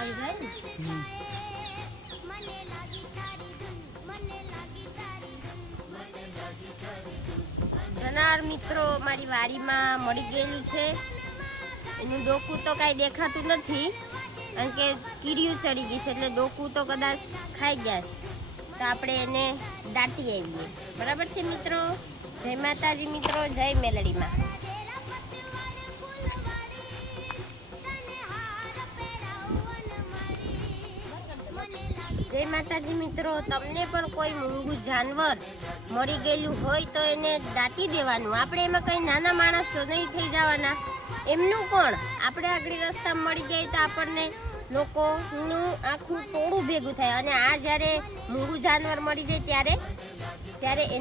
આવી જાય ને. જનાર મિત્રો મારી વાડીમાં મળી ગયેલી છે. એનું ડોકું તો કાંઈ દેખાતું નથી કારણ કે કીડીયું ચડી ગઈ છે, એટલે ડોકું તો કદાચ ખાઈ ગયા છે. તો આપણે એને દાટી આવીએ. બરાબર છે મિત્રો? જય માતાજી મિત્રો, જય મેલડીમાં. જય માતાજી મિત્રો, તમને પણ કોઈ મૂંગું જાનવર મળી ગયેલું હોય તો એને દાટી દેવાનું. આપણે એમાં કંઈ નાના માણસો નહીં થઈ જવાના. એમનું કોણ, આપણે આગળ રસ્તા મળી જાય તો આપણને લોકોનું આખું ટોળું ભેગું થાય, અને આ જ્યારે મૂંગું જાનવર મળી જાય ત્યારે એનું